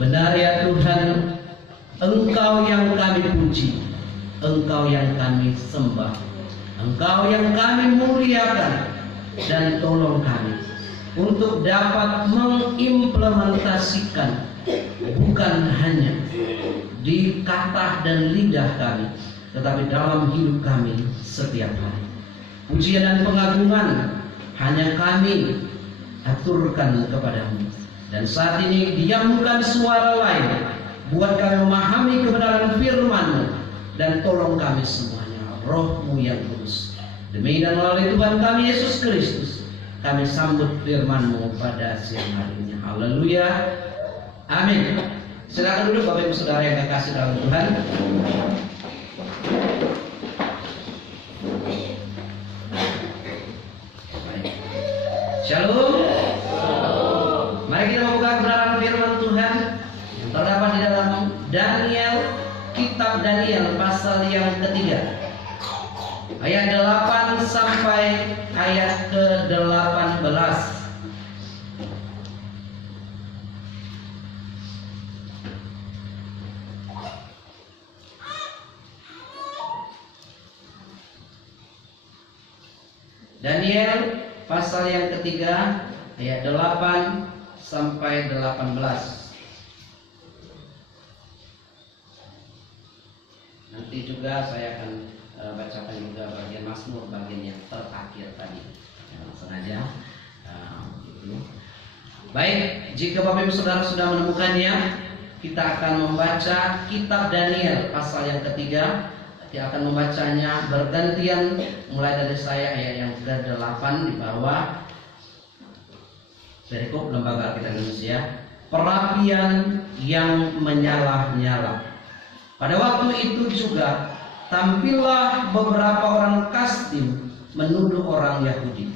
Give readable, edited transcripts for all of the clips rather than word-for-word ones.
Benar ya Tuhan, Engkau yang kami puji, Engkau yang kami sembah, Engkau yang kami muliakan, dan tolong kami untuk dapat mengimplementasikan bukan hanya di kata dan lidah kami, tetapi dalam hidup kami setiap hari. Pujian dan pengagungan hanya kami aturkan kepadamu. Dan saat ini diamkan suara lain, buat kami memahami kebenaran firman-Mu, dan tolong kami semuanya, Roh-Mu yang kudus. Demi dan melalui Tuhan kami Yesus Kristus, kami sambut firman-Mu pada siang hari ini. Haleluya, amin. Silakan duduk Bapak Ibu Saudara yang kekasih dalam Tuhan. Shalom. Mari kita membuka kebenaran firman Tuhan yang terdapat di dalam Daniel, kitab Daniel pasal yang ketiga, ayat 8 sampai ayat ke-18. Daniel pasal yang ketiga, ayat 8 sampai 18. Nanti juga saya akan bacakan juga bagian Mazmur, bagian yang terakhir tadi. Langsung aja. Baik, jika Bapak Ibu Saudara sudah menemukannya, kita akan membaca kitab Daniel pasal yang ketiga. Kita akan membacanya bergantian, mulai dari saya ayat yang ke-8 di bawah. Perikop Lembaga Alkitab Indonesia, perapian yang menyala-nyala. Pada waktu itu juga tampillah beberapa orang Kasdim menuduh orang Yahudi.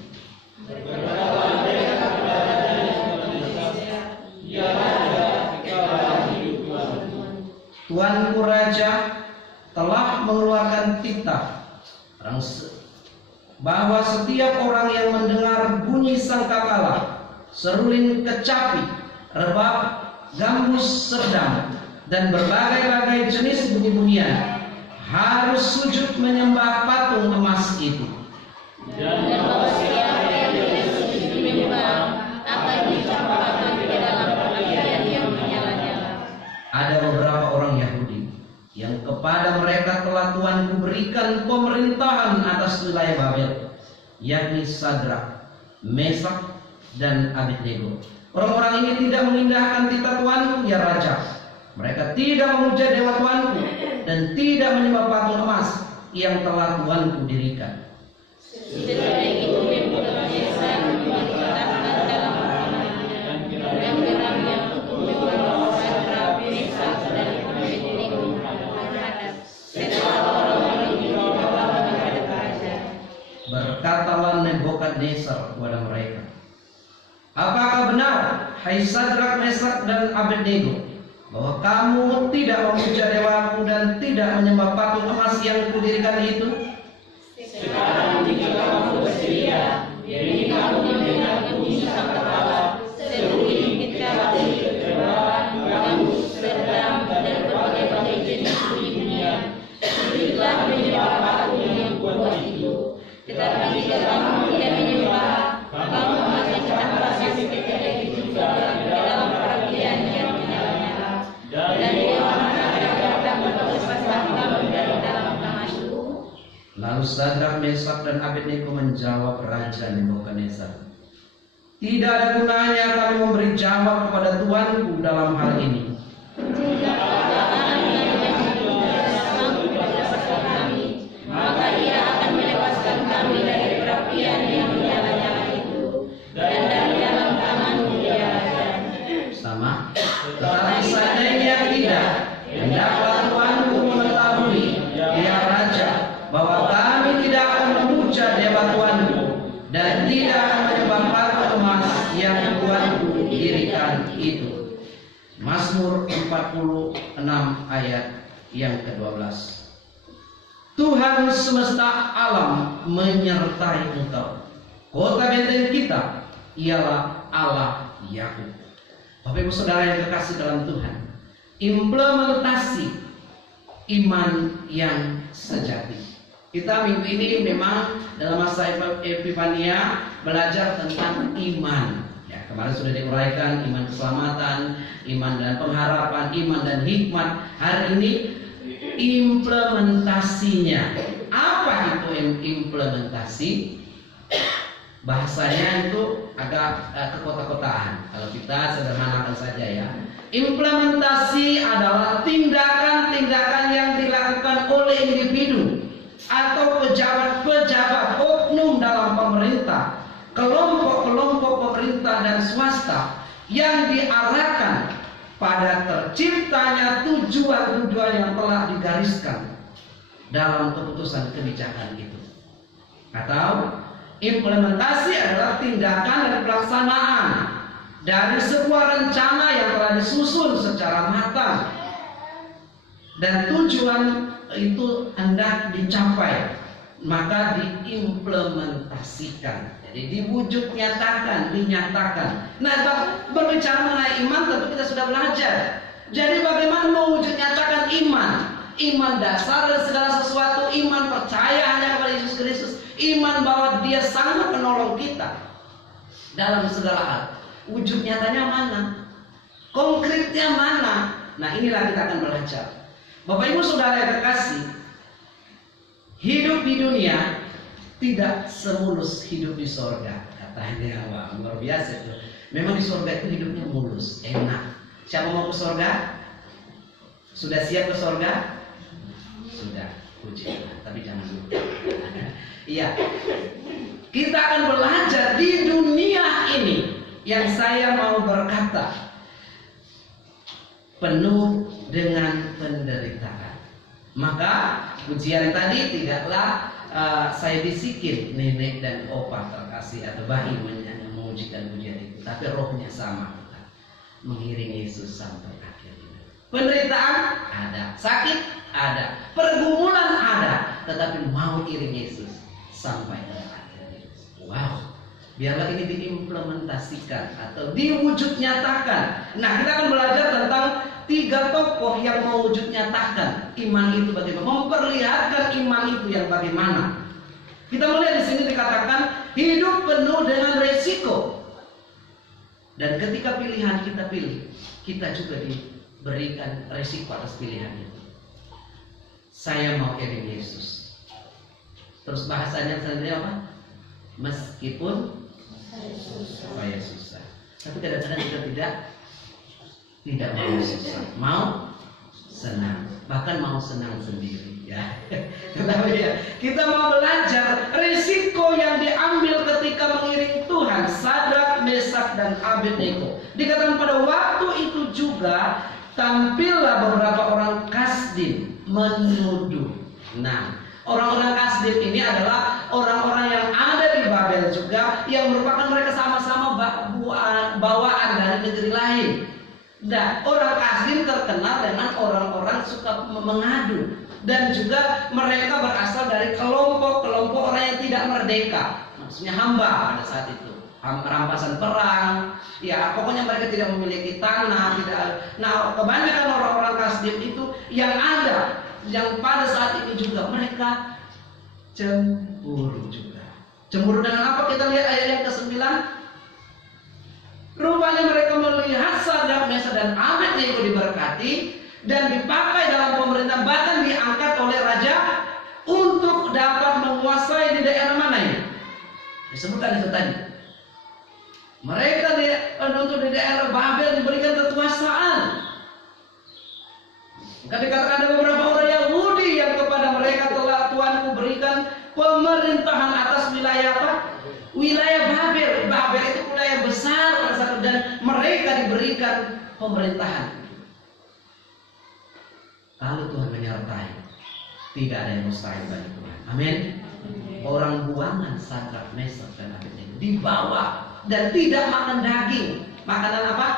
Tuanku Raja telah mengeluarkan titah bahwa setiap orang yang mendengar bunyi sangkakala, seruling kecapi, rebab, gambus serdam, dan berbagai-bagai jenis bunyi-bunyian harus sujud menyembah patung emas itu. Dan bahwa siapa yang tidak sujud menyembah akan dicampakkan ke dalam apian yang menyala-nyala. Ada beberapa orang Yahudi yang kepada mereka telah Tuhanku berikan pemerintahan atas wilayah Babel, yakni Sadrak, Mesak, dan Abednego. Orang-orang ini tidak mengindahkan titah Tuanku, ya Raja. Mereka tidak memuja dewa Tuanku dan tidak menyembah patung emas yang telah Tuanku dirikan. Sedemikian itu Nebukadnezar memerintahkan dalam perjalanannya dan geramnya untuk membawa Sadrak, Mesak, dan Abednego menghadap setelah orang-orang ini dibawa menghadap raja. Berkatalah Nebukadnezar kepada mereka, apakah benar, hai Sadrak, Mesak, dan Abednego, bahwa kamu tidak memuja dewaku dan tidak menyembah patung emas yang kudirikan itu? Sekarang jika kamu bersedia, diri kamu mendengar bunyi sangkakala, seruling kecapi, rebab, gambus, serdam, dan berbagai-bagai jenis bunyi-bunyian, seruling Lalu Sadrak, Mesak, dan Abednego menjawab Raja Nebukadnezar, tidak ada gunanya kami memberi jawab kepada Tuanku dalam hal ini. Jika kerajaan yang sanggup melepaskan kami, maka ia akan melepaskan kami dari perapian yang menyala-nyala itu, dan dari dalam tanganmu ya Raja. Sama. Tetapi seandainya tidak, hendaklah Tuanku mengetahui, ya Raja, bahwa kami tidak akan memuja dewa Tuanku, dan tidak akan menyembah patung emas yang Tuanku dirikan itu. Mazmur 46 ayat yang ke-12. Tuhan semesta alam menyertai engkau. Kota benteng kita ialah Allah Yakub. Bapak Ibu Saudara yang kekasih dalam Tuhan, implementasi iman yang sejati. Kita minggu ini memang dalam masa Epifania belajar tentang iman. Ya, kemarin sudah diuraikan iman keselamatan, iman dan pengharapan, iman dan hikmat. Hari ini implementasinya. Apa itu implementasi? Bahasanya itu agak kekota-kotaan. Kalau kita sederhanakan saja ya. Implementasi adalah tindakan-tindakan yang dilakukan oleh individu atau pejabat-pejabat oknum dalam pemerintah, kelompok-kelompok pemerintah dan swasta yang diarahkan pada terciptanya tujuan-tujuan yang telah digariskan dalam keputusan kebijakan itu. Atau implementasi adalah tindakan dan pelaksanaan dari sebuah rencana yang telah disusun secara matang dan tujuan itu hendak dicapai, maka diimplementasikan. Jadi diwujud nyatakan, dinyatakan. Nah, berbicara mengenai iman tentu kita sudah belajar. Jadi bagaimana mewujud nyatakan iman? Iman dasar dan segala sesuatu, iman percaya hanya kepada Yesus Kristus, iman bahwa Dia sanggup menolong kita dalam segala hal. Wujud nyatanya mana? Konkretnya mana? Nah, inilah kita akan belajar. Bapak Ibu Saudara yang terkasih, hidup di dunia tidak semulus hidup di sorga. Katanya, wah, luar biasa itu. Memang di sorga itu hidupnya mulus, enak. Siapa mau ke sorga? Sudah siap ke sorga? Sudah, puji Tuhan. Tapi jangan lupa. Iya, kita akan belajar di dunia ini. Yang saya mau berkata, penuh dengan penderitaan. Maka pujian tadi tidaklah saya bisikin nenek dan opa terkasih atau bayi memujikan pujian itu, tapi rohnya sama, mengiringi Yesus sampai akhir hidup. Penderitaan ada, sakit ada, pergumulan ada, tetapi mau iring Yesus sampai akhir hidup. Wow. Biarlah ini diimplementasikan atau diwujud nyatakan. Nah, kita akan belajar tentang 3 tokoh yang mewujud nyatakan iman itu bagaimana, memperlihatkan iman itu yang bagaimana. Kita melihat di sini dikatakan hidup penuh dengan resiko. Dan ketika pilihan kita pilih, kita juga diberikan resiko atas pilihan itu. Saya mau iring Yesus. Terus bahasanya sebenarnya apa? Meskipun saya susah, tapi kadang-kadang kita tidak mau susah, mau senang, bahkan mau senang sendiri, ya. Tetapi ya, kita mau belajar risiko yang diambil ketika mengiring Tuhan. Sadrak, Mesak, dan Abednego. Dikatakan pada waktu itu juga tampillah beberapa orang Kasdim menuduh. Nah, orang-orang Kasdim ini adalah orang-orang yang ada di Babel juga, yang merupakan mereka sama-sama bawaan dari negeri lain. Nah, orang Kasdim terkenal dengan orang-orang suka mengadu, dan juga mereka berasal dari kelompok-kelompok orang yang tidak merdeka, maksudnya hamba pada saat itu, rampasan perang. Ya, pokoknya mereka tidak memiliki tanah, tidak. Nah, kebanyakan orang-orang Kasdim itu yang ada, yang pada saat itu juga mereka cemburu juga. Cemburu dengan apa? Kita lihat ayat yang ke-9. Rupanya mereka melihat Sadrak, Mesak, dan Abednego diberkati dan dipakai dalam pemerintahan, bahkan diangkat oleh raja untuk dapat Disebutkan itu tadi. Mereka untuk di daerah Babel diberikan kekuasaan. Maka dikatakan ada beberapa orang Yahudi yang kepada mereka telah Tuhanku berikan pemerintahan atas wilayah apa? Wilayah Babel. Babel itu wilayah besar dan mereka diberikan pemerintahan. Kalau Tuhan menyertai, tidak ada yang mustahil bagi Tuhan. Amin. Orang buangan Sadrak, Mesak dan Abednego dibawa dan tidak makan daging. Makanan apa?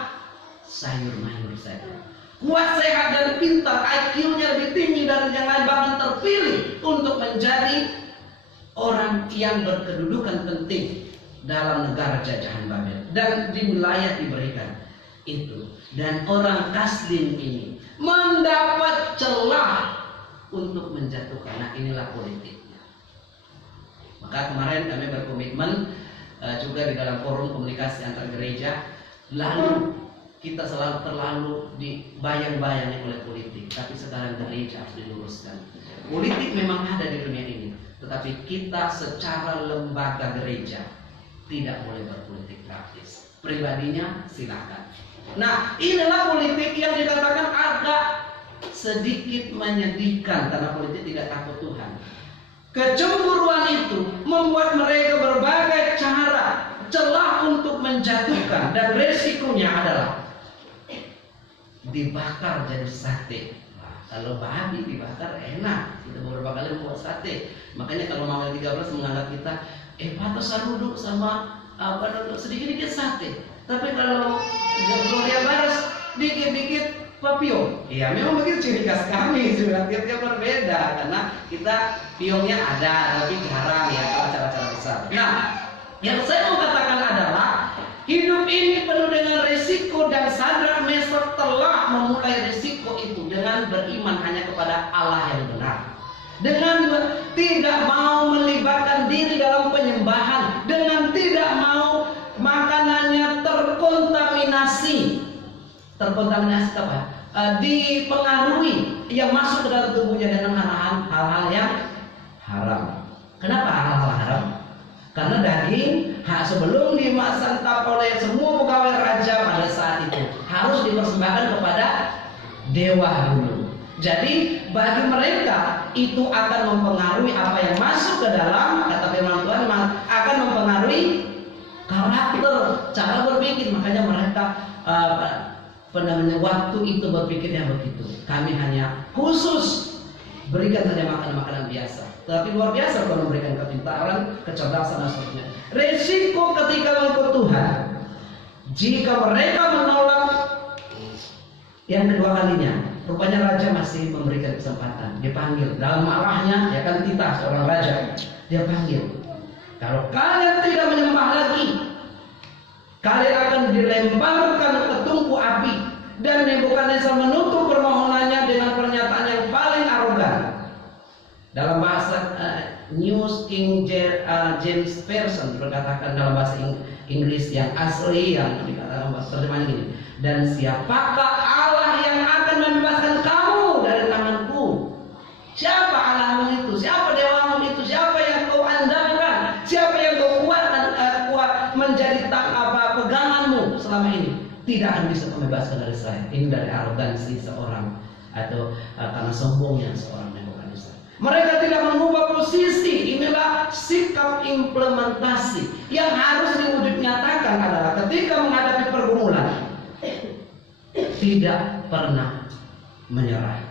Sayur-mayur saja. Kuat, sehat dan pintar, IQ-nya lebih tinggi dari yang lain, bahkan terpilih untuk menjadi orang yang berkedudukan penting dalam negara jajahan Babel dan di wilayah diberikan itu. Dan orang Kasdim ini mendapat celah untuk menjatuhkan. Nah, inilah politiknya. Maka kemarin kami berkomitmen juga di dalam forum komunikasi antar gereja, lalu kita selalu terlalu dibayang-bayangi oleh politik, tapi sekarang gereja harus diluruskan. Politik memang ada di dunia ini, tetapi kita secara lembaga gereja tidak boleh berpolitik praktis. Pribadinya silakan. Nah, inilah politik yang dikatakan agak sedikit menyedihkan karena politik tidak takut Tuhan. Kecemburuan itu membuat mereka berbagai cara, celah untuk menjatuhkan, dan resikonya adalah dibakar jadi sate. Nah, kalau babi dibakar enak, kita beberapa kali membuat sate. Makanya kalau Mama 13 menganggap kita patosan duduk sama sedikit-sedikit sate. Tapi kalau Gloria Baras dikit-dikit papio. Iya, memang begitu ciri khas kami. Sudah tiap-tiap berbeda karena kita piongnya ada, tapi jarang ya kalau acara-acara besar. Nah, yang saya mau katakan adalah hidup ini penuh dengan risiko, dan Sadrak, Mesak telah memulai risiko itu dengan beriman hanya kepada Allah yang benar. Dengan tidak mau melibatkan diri dalam penyembahan, dengan tidak mau makanannya terkontaminasi. Terkontaminasi apa? Dipengaruhi yang masuk ke dalam tubuhnya dengan hal-hal yang haram. Kenapa hal-hal haram? Karena daging sebelum dimasantap oleh semua pegawai raja pada saat itu harus dipersembahkan kepada dewa dulu. Jadi bagi mereka itu akan mempengaruhi apa yang masuk ke dalam, kata firman Tuhan, akan mempengaruhi karakter, cara berpikir. Makanya mereka waktu itu berpikirnya begitu. Kami hanya khusus berikan saja makanan-makanan biasa. Tapi luar biasa kalau memberikan kepintaran, kecerdasan dan seterusnya. Resiko ketika mengikut Tuhan, jika mereka menolak yang kedua kalinya, rupanya raja masih memberikan kesempatan. Dia panggil dalam marahnya, ya kan Tita seorang raja, dia panggil, kalau kalian tidak menyembah lagi, kalian akan dilemparkan ke tungku api. Dan Nebukadnezar menutup permohonannya dengan pernyataan yang paling arogan. Dalam bahasa New King James Version berkatakan dalam bahasa Inggris yang asli, yang dikatakan bahasa terjemahan ini. Dan siapakah Allah yang akan membebaskan kamu dari tanganku? Siapa Allahmu itu? Siapa dewamu itu? Siapa yang kau andalkan? Siapa yang kau kuat menjadi peganganmu selama ini? Tidak akan bisa membebaskan dari saya. Ini dari arogansi seorang, atau karena sombongnya seorang Nebukadnezar. Mereka tidak mengubah posisi. Inilah sikap implementasi yang harus diwujudnyatakan adalah ketika menghadapi pergumulan, tidak pernah menyerah.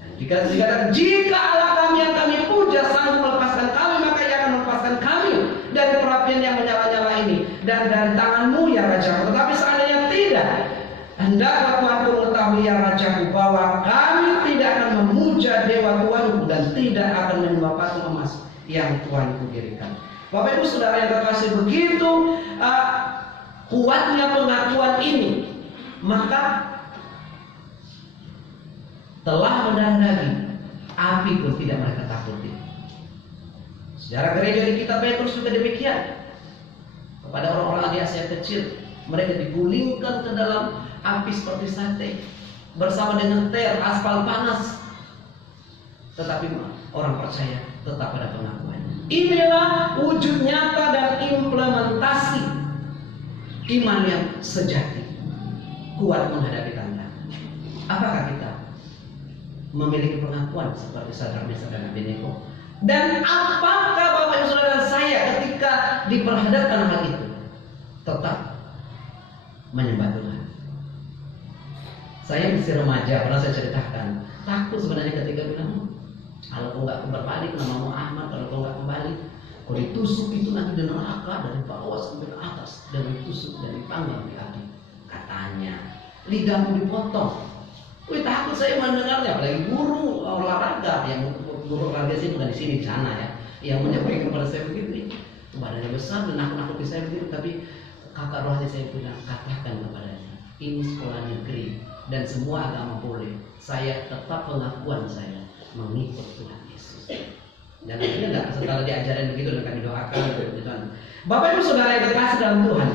Dan jika Allah kami yang kami puja sanggup melepaskan kami, maka Ia akan melepaskan kami dari perapian yang menyala-nyala ini dan dari tanganmu ya Rajaku. Tetapi seandainya tidak, hendaklah Tuhanku mengetahui ya Rajaku, bahwa kami tidak akan memuja dewa Tuhanku dan tidak akan menyembah patung emas yang Tuhanku dirikan. Bapak Ibu Saudara yang terkasih, begitu kuatnya pengakuan ini, maka telah mendarah daging, api pun tidak mereka takuti. Sejarah gereja di kitab Petrus juga demikian. Kepada orang-orang di Asia kecil, mereka digulingkan ke dalam api seperti sate bersama dengan aspal panas. Tetapi orang percaya tetap pada pengakuannya. Inilah wujud nyata dan implementasi iman yang sejati, kuat menghadapi tantangan. Apakah kita memiliki pengakuan seperti Sadrak, Mesak, dan Abednego? Dan apakah Bapak Ibu Saudara saya ketika diperhadapkan hal itu tetap menyembah Tuhan? Saya masih remaja, pernah saya ceritakan, takut sebenarnya ketika bilang, kalau kau nggak berbalik namamu Ahmad, kalau kau nggak kembali, kau ditusuk itu nanti di neraka dari bawah sampai ke atas, dan ditusuk dari panggang di hati. Katanya, lidahmu dipotong. Wih, takut saya mendengarnya, apalagi guru olahraga, yang guru olahraga sih bukan di sini, di sana ya, yang menyampaikan kepada saya begitu. Badannya besar dan nakut-nakuti saya begitu, tapi kakak rohani saya bilang, katakan kepadanya, ini sekolah negeri dan semua agama boleh. Saya tetap pengakuan saya mengikut Tuhan Yesus. Dan akhirnya enggak, setelah diajarin begitu dan kami doakan gitu. Bapak Ibu Saudara yang terkasih dalam Tuhan,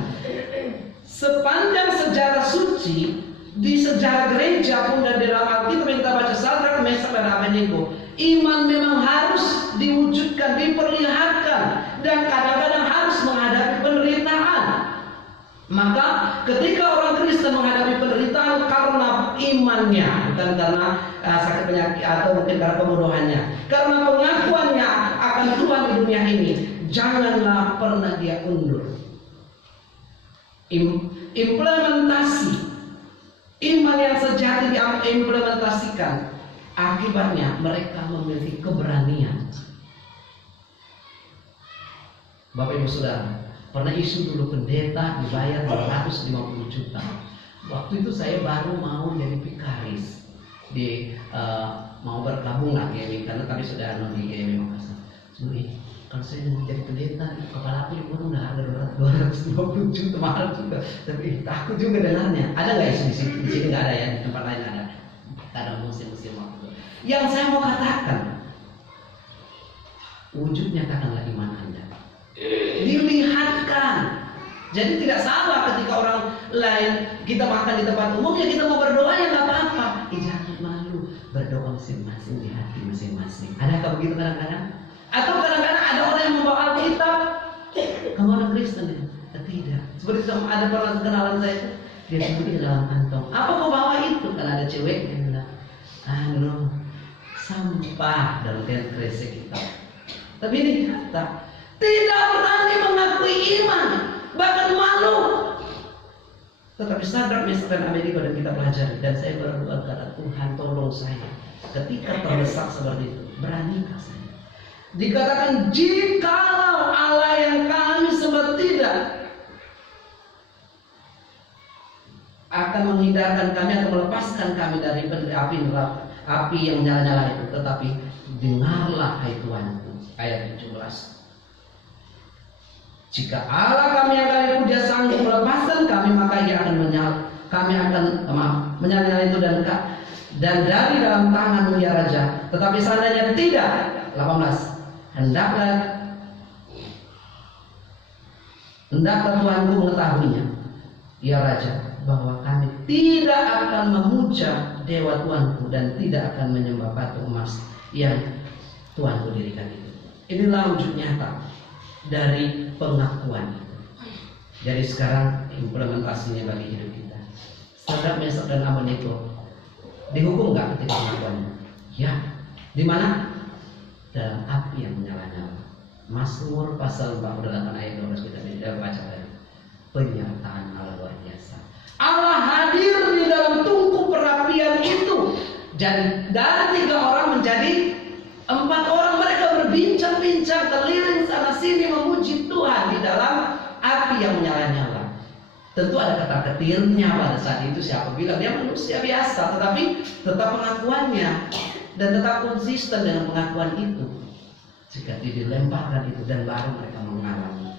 sepanjang sejarah suci di sejarah gereja pun dan di dalam Alkitab yang kita baca, Sadrak, Mesak, dan Abednego, iman memang harus diwujudkan, diperlihatkan, dan kadang-kadang harus menghadapi penderitaan. Maka ketika orang Kristen menghadapi penderitaan karena imannya, bukan karena sakit penyakit atau mungkin karena kebodohannya, karena pengakuannya akan Tuhan di dunia ini, janganlah pernah dia undur. Implementasi iman yang sejati diimplementasikan, akibatnya mereka memiliki keberanian. Bapak Ibu Saudara, pernah isu dulu pendeta dibayar 250 juta. Waktu itu saya baru mau jadi vikaris di mau bergabung lah GMI, karena kami sudah di GMI Makassar. Kalau saya jadi pendeta, kepala aku dibunuh udah harga 250 juta, mahal juga. Tapi takut juga dengarnya. Ada nggak isu di sini? Di sini nggak ada ya, di tempat lain ada. Ada musim-musim waktu. Yang saya mau katakan, wujud nyatakanlah iman Anda. Dilihatkan. Jadi tidak salah ketika orang lain kita makan di tempat umum, ya kita mau berdoa ya nggak apa-apa. Jangan malu, berdoa masing-masing di hati masing-masing. Adakah begitu kadang-kadang? Atau kadang-kadang ada orang yang membawa Alkitab, kamu orang Kristen ya? Tidak. Seperti ada pernah kenalan saya, dia sembunyi di dalam kantong. Apa kau bawa itu? Karena ada cewek yang bilang, sampah dalam kresek kita. Tapi ini kata, tidak berani mengakui iman, bahkan malu. Tetapi Sadrak, Mesak, dan Abednego dan kita pelajari, dan saya berdoa kepada Tuhan, tolong saya ketika terdesak seperti itu, beranikah saya? Dikatakan, jikalau Allah yang kami sembah tidak akan menghindarkan kami atau melepaskan kami dari api yang menyala-nyala itu, tetapi dengarlah hai Tuhanku. Ayat 17, jika Allah kami yang kali puja sanggup melepaskan kami, maka ia akan menyala-nyala itu dan dari dalam tangan ya Raja. Tetapi seandainya tidak, 18, hendaklah Tuhanku mengetahuinya, ya Raja, bahwa kami tidak akan memuja dewa Tuanku dan tidak akan menyembah patung emas yang Tuanku dirikan itu. Inilah wujud nyata dari pengakuan itu. Jadi sekarang implementasinya bagi hidup kita. Sadrak, Mesak, dan Abednego dihukum nggak ketika pengakuannya? Ya. Di mana? Dalam api yang menyala-nyala. Mazmur pasal 48 ayat 12 kita tidak baca tadi. Penyertaan Allah luar biasa. Allah hadir di dalam tungku perapian itu. Jadi dari 3 orang menjadi 4 orang, mereka berbincang-bincang keliling sana sini memuji Tuhan di dalam api yang menyala-nyala. Tentu ada kata ketirnya pada saat itu, siapa bilang dia manusia biasa, tetapi tetap pengakuannya dan tetap konsisten dengan pengakuan itu. Jika dilemparkan itu dan baru mereka mengalami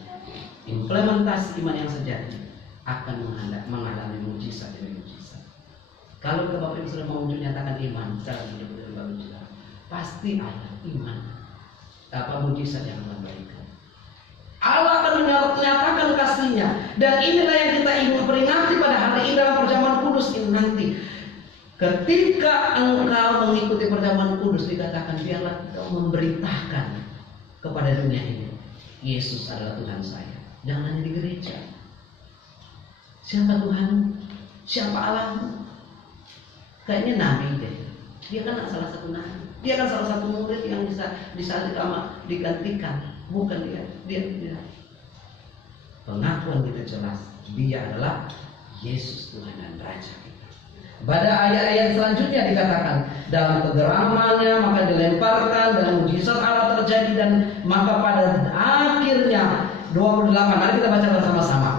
implementasi iman yang sejati, akan mengalami mujizat demi mujizat. Kalau Bapak Ibu sudah mau nyatakan iman secara hidup dan baru, pasti ada iman mujizat yang akan berikan. Allah akan menyatakan kasih-Nya, dan inilah yang kita ingin peringati pada hari ini dalam perjamuan kudus ini nanti. Ketika engkau mengikuti perjamuan kudus, dikatakan biarlah engkau memberitakan kepada dunia ini, Yesus adalah Tuhan saya. Jangan hanya di gereja. Siapa Tuhan? Siapa Allahmu? Kayaknya Nabi deh. Dia kan salah satu nabi. Dia kan salah satu murid yang bisa digantikan. Bukan dia. Pengakuan kita jelas. Dia adalah Yesus Tuhan dan Raja kita. Pada ayat-ayat selanjutnya dikatakan, dalam kegeramannya maka dilemparkan dan mujizat Allah terjadi, dan maka pada akhirnya 28. Mari kita baca bersama-sama.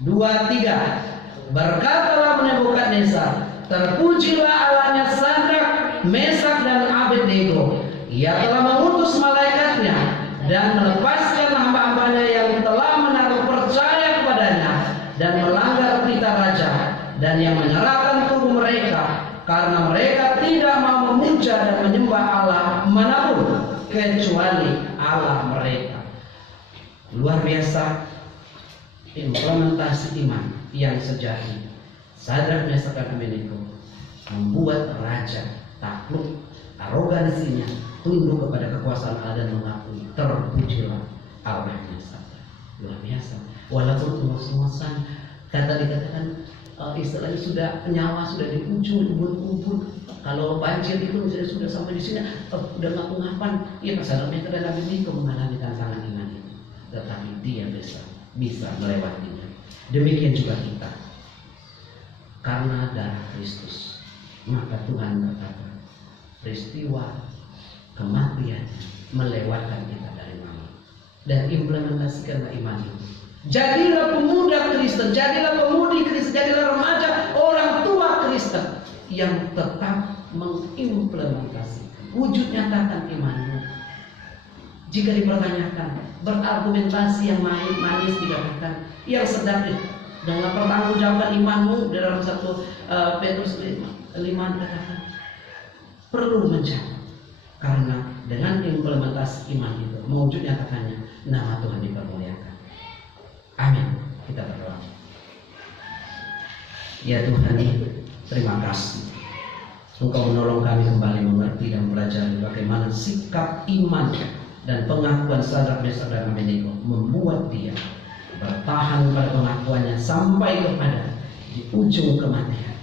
2, 3. Berkatalah Nebukadnezar, terpujilah Allahnya Sadrak, Mesak dan Abednego. Ia telah mengutus malaikatnya dan melepaskan hamba-hambanya yang telah menaruh percaya kepadanya dan melanggar perintah raja, dan yang menyerahkan tubuh mereka karena mereka tidak mau memuja dan menyembah Allah manapun kecuali Allah mereka. Luar biasa implementasi iman yang sejati. Sadrak, Mesak dan Abednego membuat raja takluk, arogansinya tunduk kepada kekuasaan Allah dan mengakui terpujilah Allahnya Sadrak. Luar biasa. Walaupun ngos-ngosan, dikatakan istilahnya sudah nyawa sudah di ujung ubun-ubun. Kalau banjir itu misalnya sudah sampai di sini, udah ngaku-ngapan. Iya, Pak Sadrak, Mesak dan Abednego mengalami tantangan iman itu, tetapi dia bisa melewatinya. Demikian juga kita. Karena darah Kristus, maka Tuhan berkata, peristiwa kematian melewatkan kita dari maut, dan implementasikanlah iman itu. Jadilah pemuda Kristen, jadilah pemudi Kristen, jadilah remaja, orang tua Kristen yang tetap mengimplementasikan, wujud nyatakan imanmu. Jika dipertanyakan, berargumentasi yang manis dikatakan, yang sedap dengan pertanggungjawaban imanmu. Dalam 1 Petrus 5 dikatakan perlu menjawab, karena dengan implementasi iman itu mewujud nyatakannya nama Tuhan dipermuliakan. Amin. Kita berdoa. Ya Tuhan, terima kasih Engkau menolong kami kembali mengerti dan belajar bagaimana sikap iman dan pengakuan Sadrak, Mesak dan Abednego membuat dia bertahan pada pengakuannya sampai kepada di ujung kematian.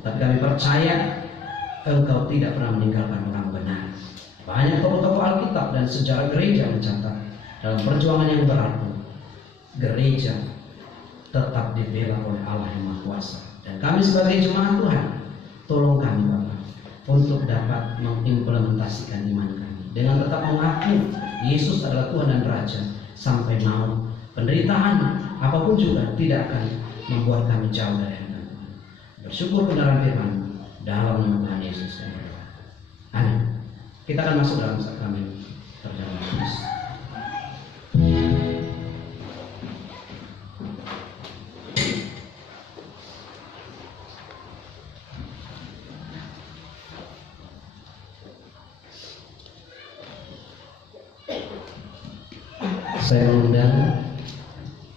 Tetapi kami percaya Engkau tidak pernah meninggalkan orang benar. Banyak tokoh-tokoh Alkitab dan sejarah gereja mencatat dalam perjuangan yang berat, gereja tetap dibela oleh Allah yang Maha Kuasa. Dan kami sebagai jemaat Tuhan, tolong kami Bapak untuk dapat mengimplementasikan iman kami dengan tetap mengaku Yesus adalah Tuhan dan Raja sampai maut. Penderitaan apapun juga tidak akan membuat kami jauh dari Tuhan. Bersyukur kebenaran firman dalam nama Tuhan Yesus. Amin. Kita akan masuk dalam sakramen perjamuan kudus. Saya mengundang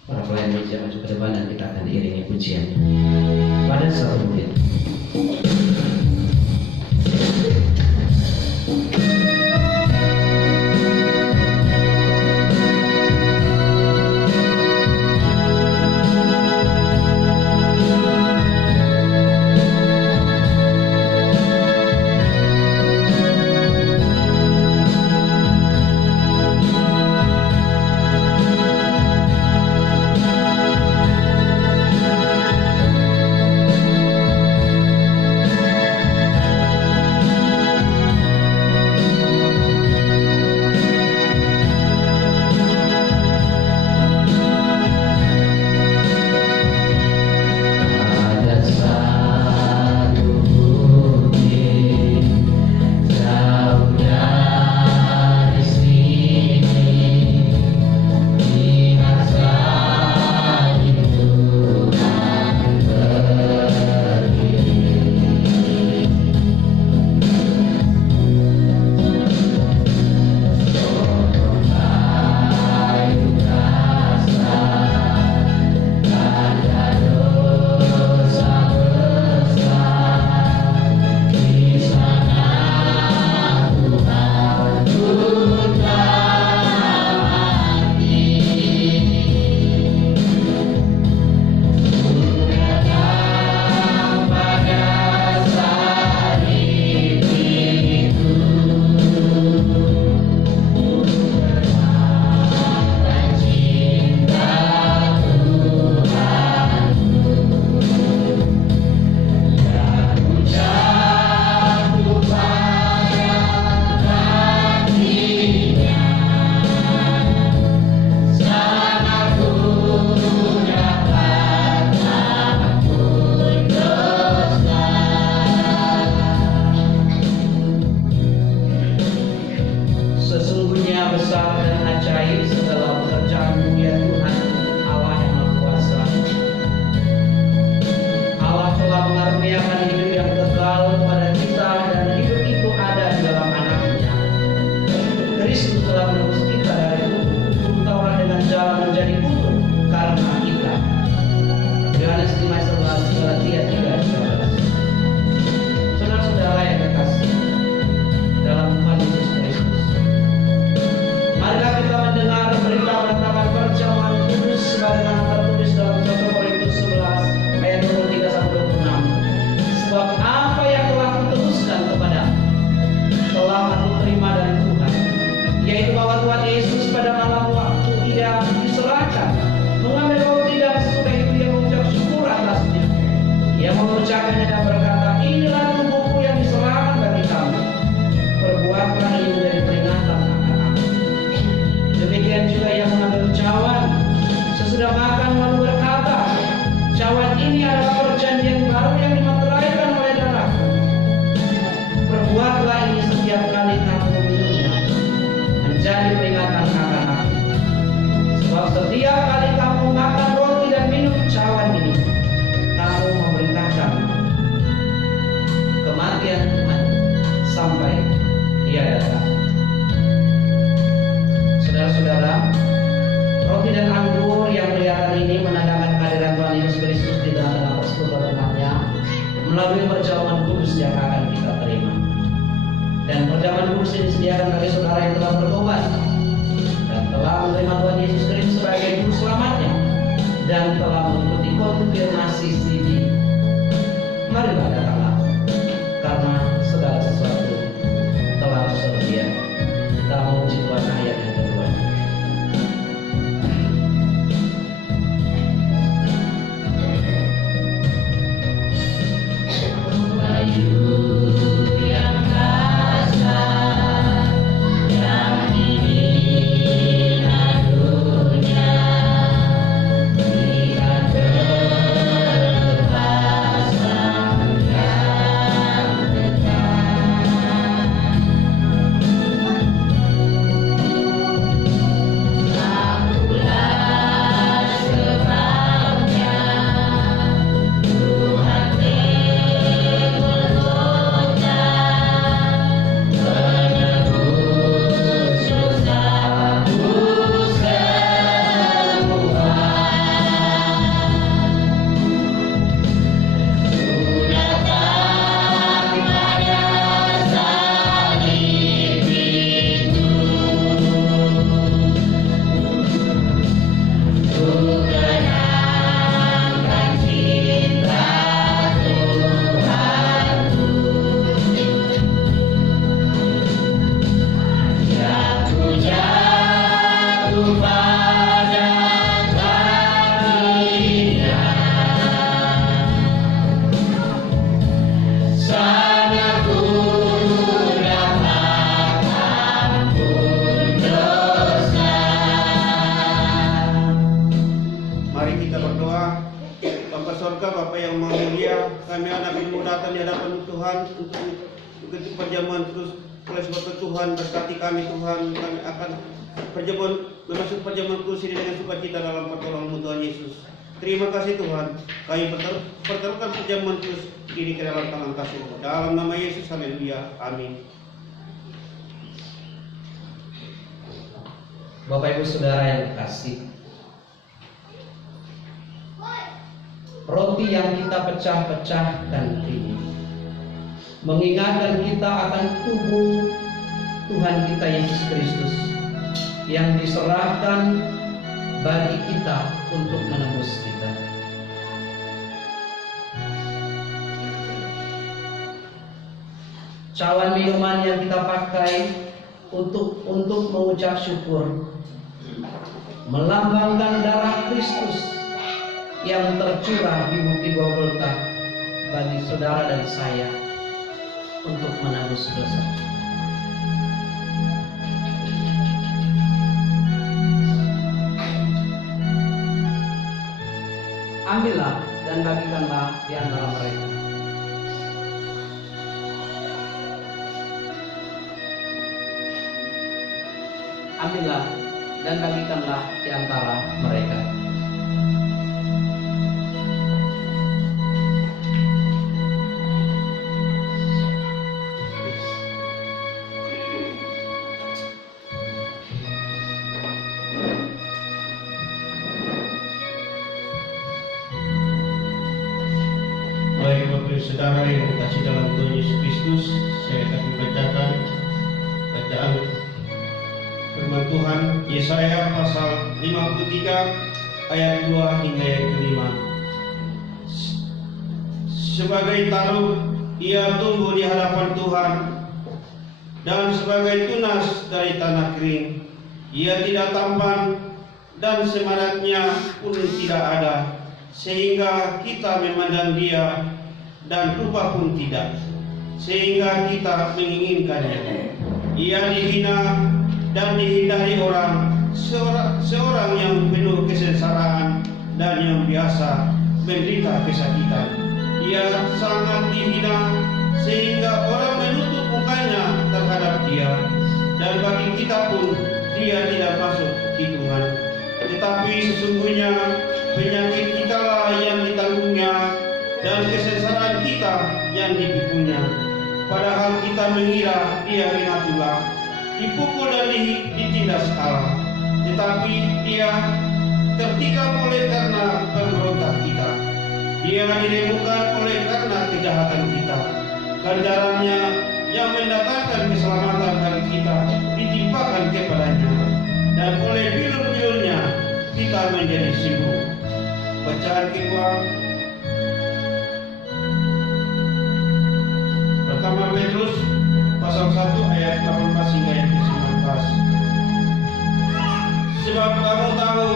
para pelayan meja maju ke depan dan kita akan diiringi pujian pada satu menit. besar dan ajaib segala pekerjaan-Mu ya Tuhan Allah yang Maha Kuasa. Allah telah mengaruniakan hidup yang kekal kepada kita dan hidup itu ada di dalam Anaknya. Kristus telah menebus kita dari hukum Taurat dengan cara menjadi hukum karena kita. Yohanes 5:11, Galatia 3:13. Saudara-saudara yang terkasih dalam Tuhan Yesus Kristus, marilah kita mendengar berita penetapan perjamuan kudus sebagaimana tertulis dalam 1 Korintus 11 ayat 23-26. Sebab apa yang telah kuteruskan kepadamu telah aku terima dari Tuhan, yaitu bahwa Tuhan Yesus pada malam waktu Ia diserahkan mengambil roti dan sesudah itu Ia mengucap syukur atasnya. Ia mengucapkannya dan berkata, inilah tubuhku yang diserahkan bagi kamu. Perbuatlah ini menjadi peringatan akan aku. Demikian juga Ia mengambil cawan sesudah makan lalu berkata, cawan ini adalah perjanjian baru yang dimateraikan oleh darahku. Perbuatlah ini setiap kali kamu meminumnya menjadi peringatan akan aku. Sebab setiap kali kamu makan roti dan minum cawan ini, kamu memerintahkan kematian Tuhan sampai Ia datang. Saudara-saudara, roti dan anggur yang kelihatan ini menandakan kehadiran Tuhan Yesus Kristus di dalam persekutuan umatnya melalui perjamuan kudus yang akan kita terima. Dan perjamuan kudus ini disediakan bagi saudara yang telah bertobat dan telah menerima Tuhan Yesus Kristus sebagai juru selamatnya dan telah mengikuti konfirmasi CD. Marilah datanglah, karena segala sesuatu telah tersedia. Kita memuji Tuhan ayat yang kedua. Kami anak-Mu datang di hadapan Tuhan untuk perjamuan terus. Oleh sebab itu Tuhan berkati kami Tuhan, kami akan memasuki perjamuan kudus ini dengan sukacita dalam pertolongan-Mu Tuhan Yesus. Terima kasih Tuhan, kami pertaruhkan perjamuan kudus ini ke dalam tangan kasih-Mu. Dalam nama Yesus, haleluya, amin. Bapak Ibu Saudara yang kasih, roti yang kita pecah-pecahkan ini mengingatkan kita akan tubuh Tuhan kita Yesus Kristus yang diserahkan bagi kita untuk menebus kita. Cawan minuman yang kita pakai untuk mengucap syukur melambangkan darah Kristus yang tercurah di bukit Golgota bagi saudara dan saya untuk menebus dosa. Ambillah dan bagikanlah di antara mereka. ambillah dan bagikanlah di antara mereka. Baik Bapak Saudara yang dikasih dalam Tuhan Yesus Kristus, saya akan membacakan bacaan firman Tuhan Yesaya pasal 53 ayat 2 hingga yang kelima. Sebagai taruk ia tumbuh di hadapan Tuhan, dan sebagai tunas dari tanah kering. Ia tidak tampan dan semangatnya pun tidak ada, sehingga kita memandang dia dan rupa pun tidak, sehingga kita menginginkannya. Ia dihina dan dihindari orang, seorang yang penuh kesengsaraan dan yang biasa menderita kesakitan. Ia sangat dihina sehingga orang menutup mukanya terhadap dia, dan bagi kita pun dia tidak masuk hitungan. Tetapi sesungguhnya penyakit kitalah yang ditanggungnya, dan kesengsaraan kita yang dipikunya. Padahal kita mengira dia kena tulah, dipukul dan ditindas Allah, tetapi dia tertikam oleh karena pemberontak kita. Dia diremukkan oleh karena kejahatan kita. Ganjarannya yang mendatangkan keselamatan bagi kita ditimpakan kepadanya, dan oleh bilur-bilurnya kita menjadi sembuh. Bacaan kedua, pertama Petrus pasal 1 ayat 18 hingga yang ke-19. Sebab kamu tahu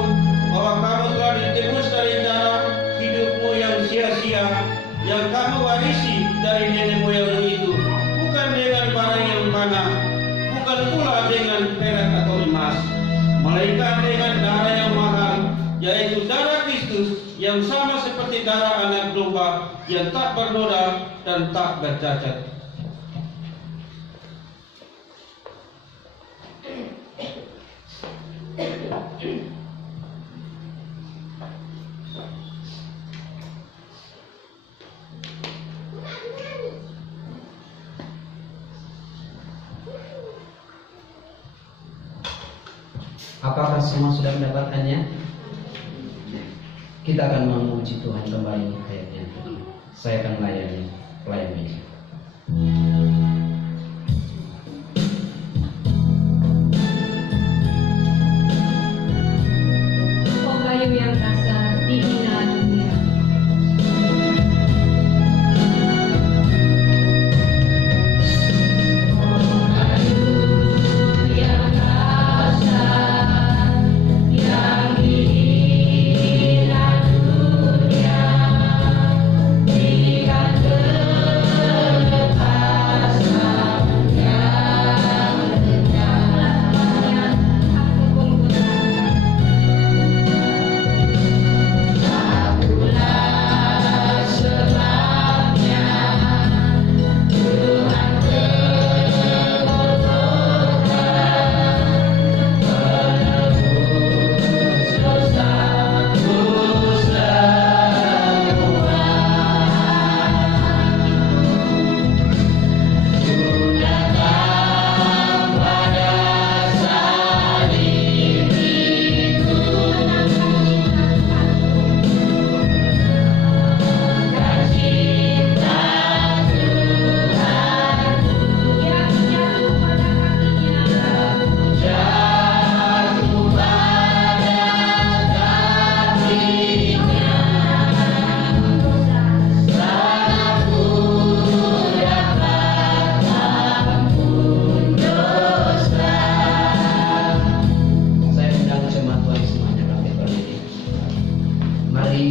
bahwa kamu telah ditebus dari darah hidupmu yang sia-sia, yang kamu warisi dari nenek moyangmu itu, bukan dengan barang yang mana, bukan pula dengan perak atau emas, melainkan dengan darah yang mahal, yaitu darah Kristus, yang sama seperti darah anak domba, yang tak bernoda dan tak bercacat. Apakah semua sudah mendapatkannya? Kita akan memuji Tuhan kembali ayatnya. Saya akan melayani pelayan meja. Oh kayu yang kasar dihina dunia,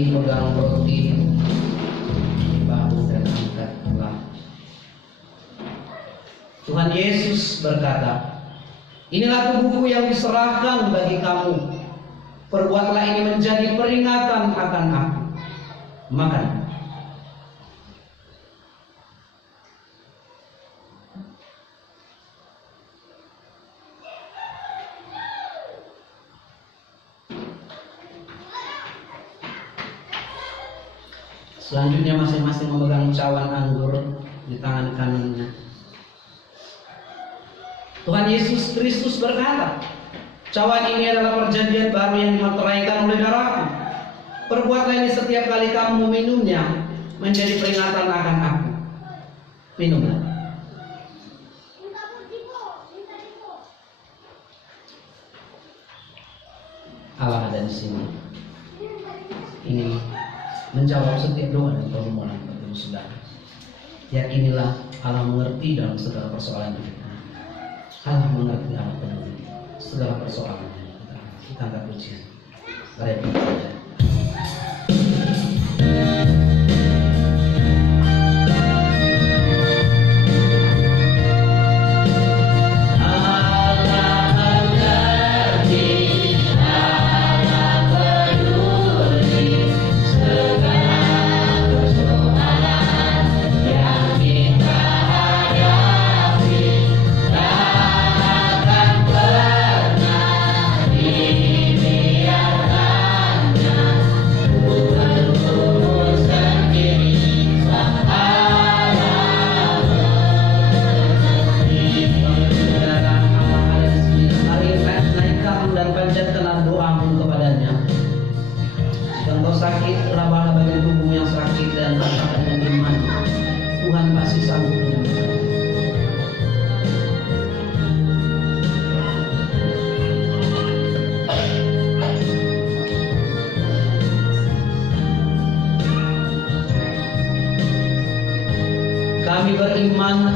pegang roti, bahu dan angkatlah. Tuhan Yesus berkata, inilah tubuhku yang diserahkan bagi kamu. Perbuatlah ini menjadi peringatan akan aku. Makan. Selanjutnya masing-masing memegang cawan anggur di tangan kanannya. Tuhan Yesus Kristus berkata, cawan ini adalah perjanjian baru yang dimateraikan oleh darahku. Perbuatlah ini setiap kali kamu meminumnya menjadi peringatan akan aku. Minumlah. Allah ada di sini. Ini menjawab setiap doa dan permohonan Bapak Saudara. Yakinilah Allah mengerti dalam segala persoalan hidup kita. Allah mengerti, Allah peduli segala persoalan kita. Kita angkat pujian. Mari kita berdoa. Kami beriman,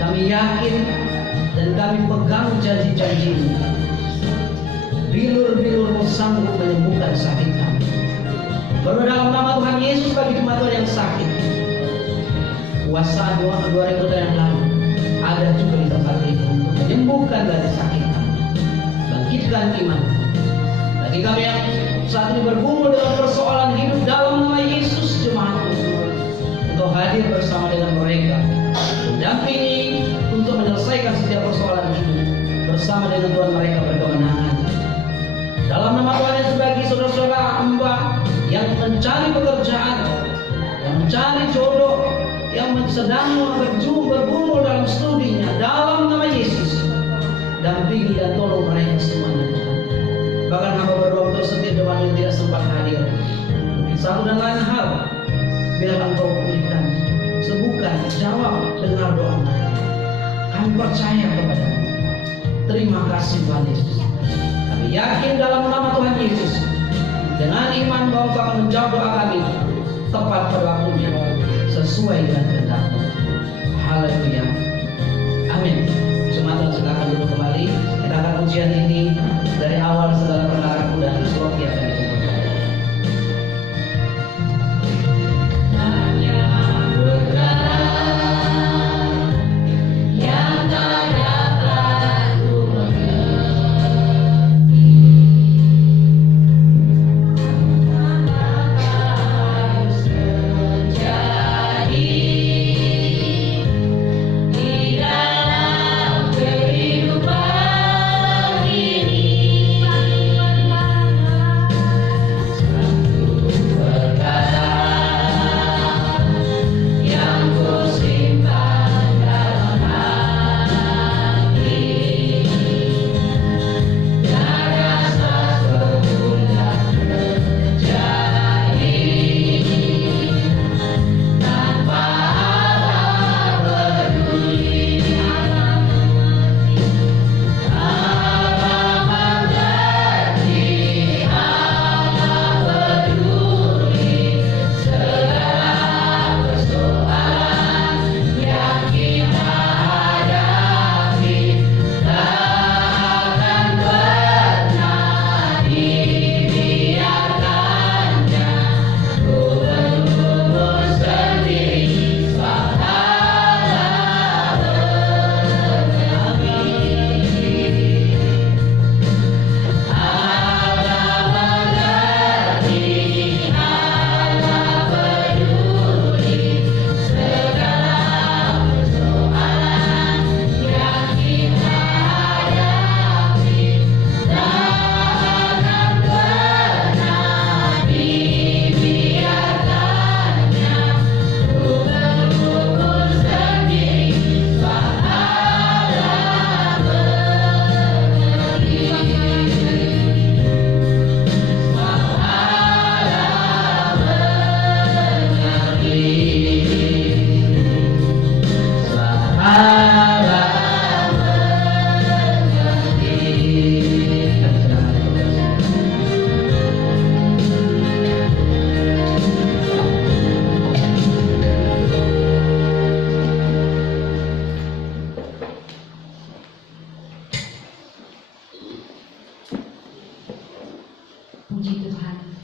kami yakin, dan kami pegang janji-janji-Mu. Bilur-bilur-Mu sanggup menyembuhkan sakit kami. Baru dalam nama Tuhan Yesus bagi kematian yang sakit. Kuasa 2000 tahun yang lalu ada juga di tempat ini untuk menyembuhkan dari sakit kami. Bangkitkan iman. Bagi kami yang saat ini bergumul dengan persoalan hidup, dalam nama Yesus jemaat untuk hadir bersama dengan mereka, mendampingi untuk menyelesaikan setiap persoalan hidup bersama dengan Tuhan mereka berkemenangan. Dalam nama Tuhan Yesus, bagi saudara-saudara hamba yang mencari pekerjaan, yang mencari jodoh, yang sedang bergumul dalam studinya, dalam nama Yesus, dampingi dan tolong mereka semuanya Tuhan. Bahkan hamba berdoa untuk setiap jemaat yang tidak sempat hadir, satu dan lain hal, biar Engkau pulihkan, sembuhkan, jawab, dengar doa mereka. Kami percaya kepada-Mu. Terima kasih Tuhan Yesus. Kami yakin dalam nama Tuhan Yesus, dengan iman bahwa Engkau akan menjawab doa kami tepat pada waktunya, sesuai dengan kehendak-Mu. Haleluya. Amin. Jemaat silakan duduk kembali. Kita akan ujian ini